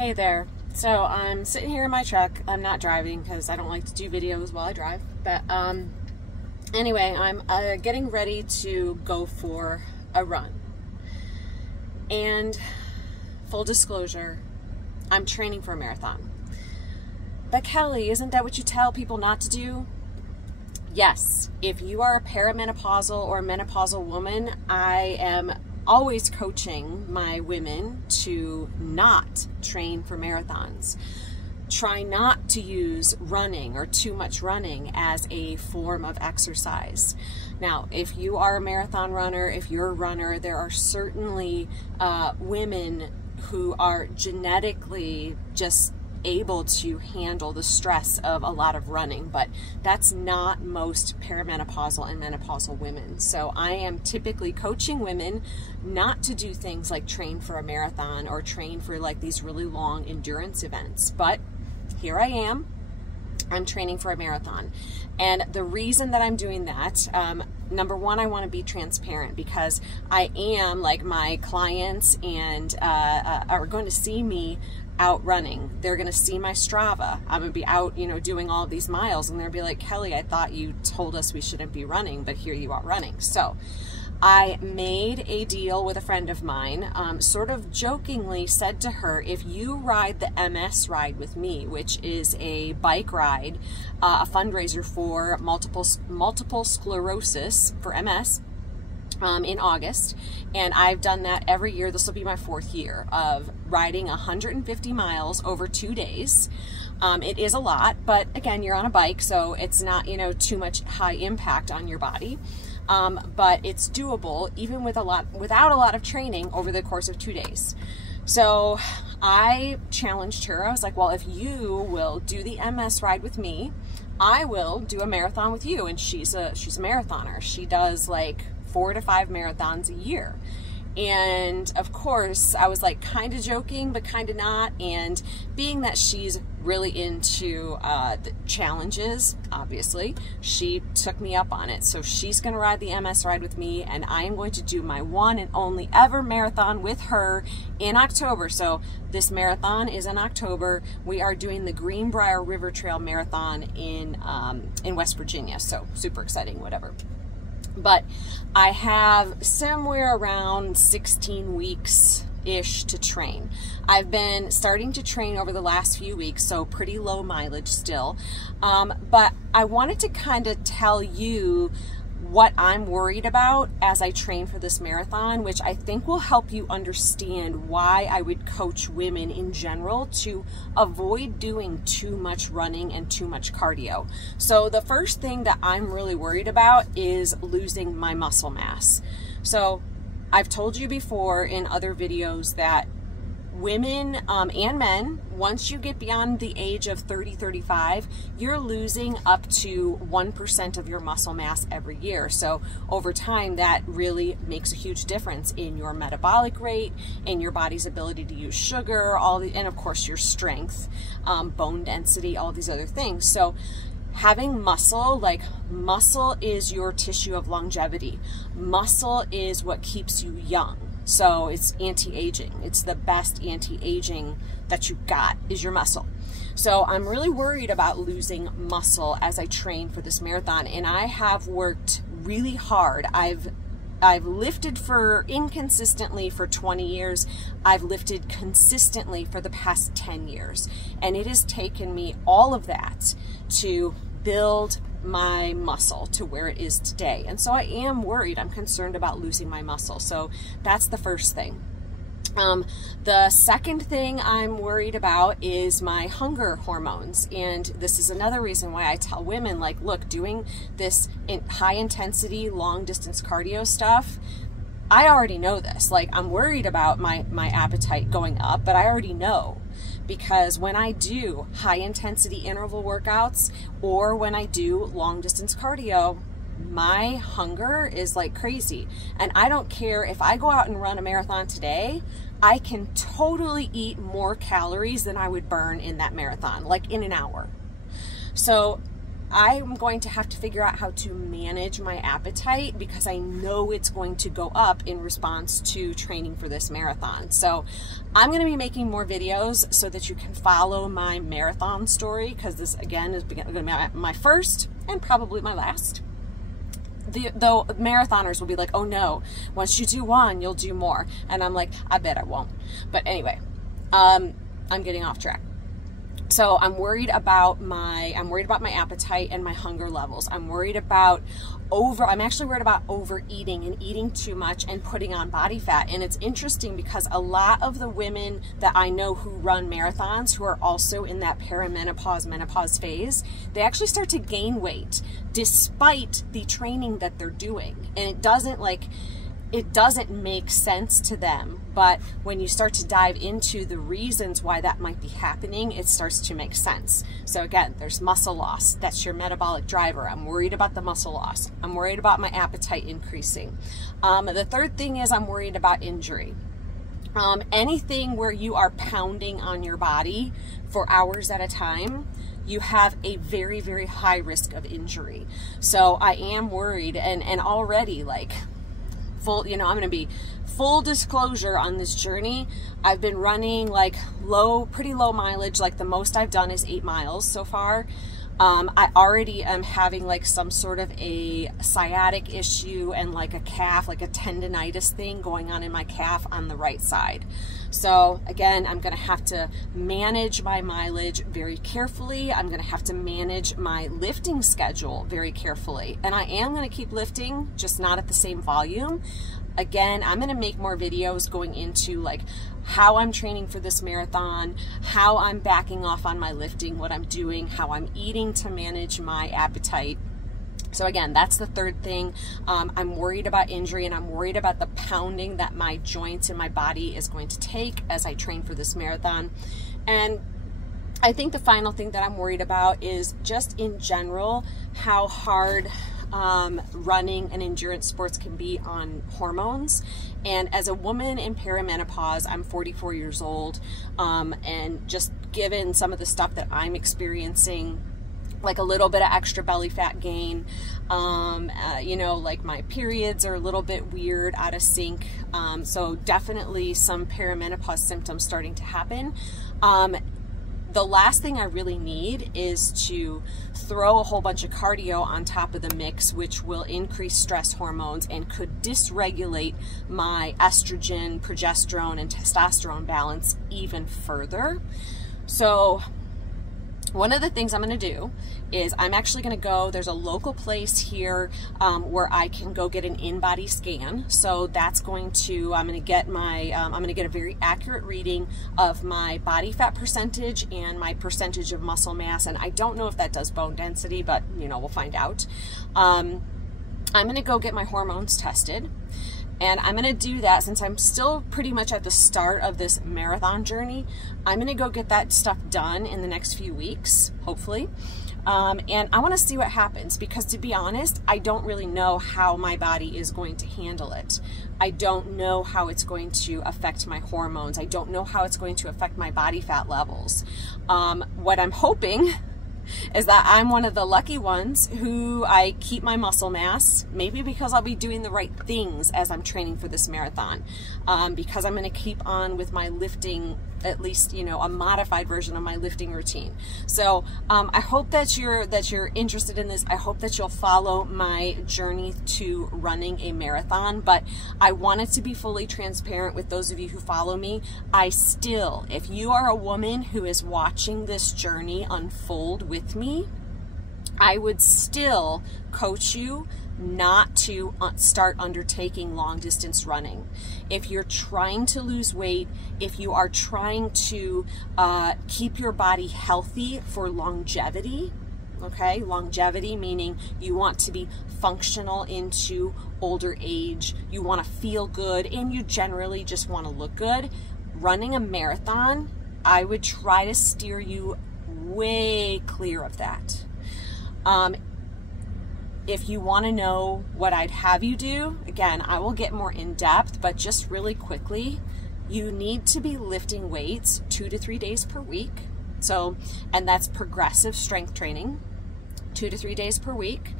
Hey there. So I'm sitting here in my truck. I'm not driving because I don't like to do videos while I drive. But anyway, I'm getting ready to go for a run. And full disclosure, I'm training for a marathon. But Kelly, isn't that what you tell people not to do? Yes. If you are a perimenopausal or menopausal woman, I am always coaching my women to not train for marathons. Try not to use running or too much running as a form of exercise. Now, if you are a marathon runner, if you're a runner, there are certainly women who are genetically just able to handle the stress of a lot of running, but that's not most perimenopausal and menopausal women. So I am typically coaching women not to do things like train for a marathon or train for like these really long endurance events. But here I am, I'm training for a marathon. And the reason that I'm doing that, number one, I want to be transparent because I am, like, my clients and are going to see me out running. They're going to see my Strava. I'm going to be out, you know, doing all of these miles, and they'll be like, Kelly, I thought you told us we shouldn't be running, but here you are running. So I made a deal with a friend of mine, sort of jokingly said to her, if you ride the MS ride with me, which is a bike ride, a fundraiser for multiple sclerosis for MS, in August, and I've done that every year. This will be my 4th year of riding 150 miles over 2 days. It is a lot, but again, you're on a bike, so it's not, you know, too much high impact on your body. But it's doable even with without a lot of training over the course of 2 days. So I challenged her. I was like, well, if you will do the MS ride with me, I will do a marathon with you. And she's a marathoner. She does like 4 to 5 marathons a year. And of course, I was like kind of joking, but kind of not. And being that she's really into the challenges, obviously, she took me up on it. So she's going to ride the MS ride with me, and I am going to do my one and only ever marathon with her in October. So this marathon is in October. We are doing the Greenbrier River Trail Marathon in West Virginia. So super exciting, whatever. But I have somewhere around 16 weeks-ish to train. I've been starting to train over the last few weeks, so pretty low mileage still. But I wanted to kind of tell you what I'm worried about as I train for this marathon, which I think will help you understand why I would coach women in general to avoid doing too much running and too much cardio. So the first thing that I'm really worried about is losing my muscle mass. So I've told you before in other videos that women and men, once you get beyond the age of 30, 35, you're losing up to 1% of your muscle mass every year. So over time, that really makes a huge difference in your metabolic rate, in your body's ability to use sugar, and of course your strength, bone density, all these other things. So having muscle is your tissue of longevity. Muscle is what keeps you young. So it's anti-aging. It's the best anti-aging that you've got is your muscle. So I'm really worried about losing muscle as I train for this marathon, and I have worked really hard. I've lifted inconsistently for 20 years. I've lifted consistently for the past 10 years. And it has taken me all of that to build my muscle to where it is today. And so I am worried. I'm concerned about losing my muscle. So that's the first thing. The second thing I'm worried about is my hunger hormones. And this is another reason why I tell women, like, look, doing this high intensity, long distance cardio stuff, I already know this. Like, I'm worried about my appetite going up, but I already know. Because when I do high intensity interval workouts or when I do long distance cardio, my hunger is like crazy. And I don't care if I go out and run a marathon today, I can totally eat more calories than I would burn in that marathon, like in an hour. So I'm going to have to figure out how to manage my appetite, because I know it's going to go up in response to training for this marathon. So I'm going to be making more videos so that you can follow my marathon story, because this again is going to be my first and probably my last. Though marathoners will be like, oh no, once you do one, you'll do more. And I'm like, I bet I won't. But anyway, I'm getting off track. So I'm worried about my appetite and my hunger levels. I'm actually worried about overeating and eating too much and putting on body fat. And it's interesting because a lot of the women that I know who run marathons, who are also in that menopause phase, they actually start to gain weight despite the training that they're doing. And it doesn't make sense to them, but when you start to dive into the reasons why that might be happening, it starts to make sense. So again, there's muscle loss. That's your metabolic driver. I'm worried about the muscle loss. I'm worried about my appetite increasing. The third thing is I'm worried about injury. Anything where you are pounding on your body for hours at a time, you have a very, very high risk of injury. So I am worried, and already like, I'm going to be full disclosure on this journey. I've been running like pretty low mileage. Like the most I've done is 8 miles so far. I already am having like some sort of a sciatic issue and like a calf, like a tendonitis thing going on in my calf on the right side. So again, I'm going to have to manage my mileage very carefully. I'm going to have to manage my lifting schedule very carefully. And I am going to keep lifting, just not at the same volume. Again, I'm going to make more videos going into like how I'm training for this marathon, how I'm backing off on my lifting, what I'm doing, how I'm eating to manage my appetite. So again, that's the third thing. I'm worried about injury, and I'm worried about the pounding that my joints and my body is going to take as I train for this marathon. And I think the final thing that I'm worried about is just in general how hard running and endurance sports can be on hormones. And as a woman in perimenopause, I'm 44 years old, and just given some of the stuff that I'm experiencing, like a little bit of extra belly fat gain, like my periods are a little bit weird, out of sync, so definitely some perimenopause symptoms starting to happen. The last thing I really need is to throw a whole bunch of cardio on top of the mix, which will increase stress hormones and could dysregulate my estrogen, progesterone, and testosterone balance even further. So one of the things I'm going to do is I'm actually going to go, there's a local place here where I can go get an in-body scan. So that's going to, I'm going to get a very accurate reading of my body fat percentage and my percentage of muscle mass. And I don't know if that does bone density, but we'll find out. I'm going to go get my hormones tested. And I'm going to do that since I'm still pretty much at the start of this marathon journey. I'm going to go get that stuff done in the next few weeks, hopefully. And I want to see what happens, because to be honest, I don't really know how my body is going to handle it. I don't know how it's going to affect my hormones. I don't know how it's going to affect my body fat levels. What I'm hoping is that I'm one of the lucky ones who I keep my muscle mass, maybe because I'll be doing the right things as I'm training for this marathon, because I'm going to keep on with my lifting, at least a modified version of my lifting routine. So I hope that you're interested in this. I hope that you'll follow my journey to running a marathon, but I wanted to be fully transparent with those of you who follow me. If you are a woman who is watching this journey unfold with me, I would still coach you not to start undertaking long distance running. If you're trying to lose weight, if you are trying to keep your body healthy for longevity, okay? Longevity meaning you want to be functional into older age, you want to feel good, and you generally just want to look good. Running a marathon, I would try to steer you way clear of that. If you want to know what I'd have you do, again, I will get more in depth, but just really quickly, you need to be lifting weights 2 to 3 days per week. So, and that's progressive strength training, 2 to 3 days per week.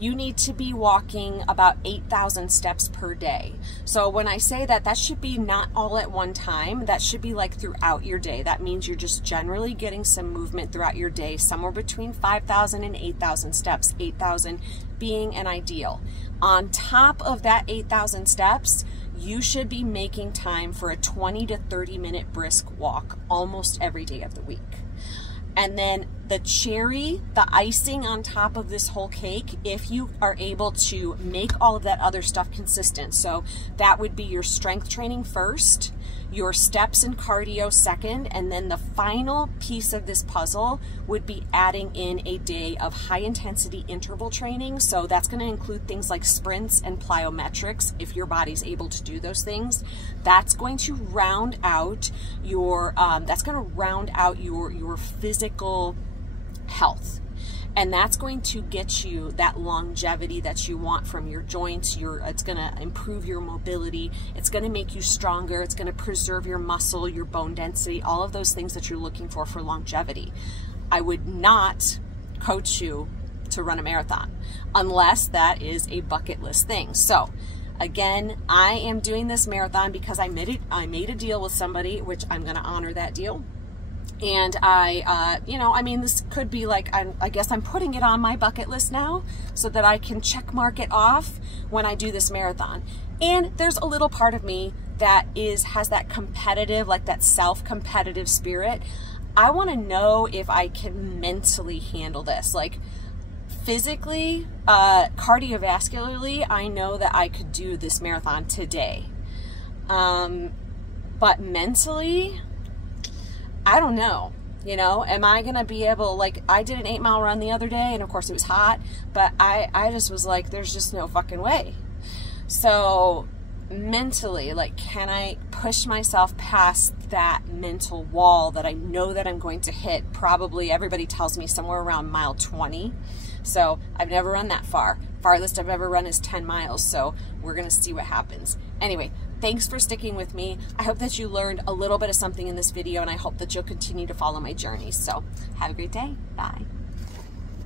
You need to be walking about 8,000 steps per day. So when I say that, that should be not all at one time. That should be like throughout your day. That means you're just generally getting some movement throughout your day, somewhere between 5,000 and 8,000 steps, 8,000 being an ideal. On top of that 8,000 steps, you should be making time for a 20 to 30 minute brisk walk almost every day of the week. And then the cherry, the icing on top of this whole cake, if you are able to make all of that other stuff consistent. So that would be your strength training first, your steps and cardio second, and then the final piece of this puzzle would be adding in a day of high intensity interval training. So that's going to include things like sprints and plyometrics if your body's able to do those things. That's going to round out your your physical health. And that's going to get you that longevity that you want from your joints. It's going to improve your mobility. It's going to make you stronger. It's going to preserve your muscle, your bone density, all of those things that you're looking for longevity. I would not coach you to run a marathon unless that is a bucket list thing. So again, I am doing this marathon because I made a deal with somebody, which I'm going to honor that deal. And this could be like, I guess I'm putting it on my bucket list now so that I can check mark it off when I do this marathon. And there's a little part of me that has that competitive, like that self-competitive spirit. I want to know if I can mentally handle this. Like physically, cardiovascularly, I know that I could do this marathon today. But mentally, I don't know, am I going to be able, like I did an 8-mile run the other day and of course it was hot, but I just was like, there's just no fucking way. So mentally, like, can I push myself past that mental wall that I know that I'm going to hit? Probably, everybody tells me somewhere around mile 20. So I've never run that far. Farthest I've ever run is 10 miles. So we're going to see what happens. Anyway, thanks for sticking with me. I hope that you learned a little bit of something in this video, and I hope that you'll continue to follow my journey. So have a great day. Bye.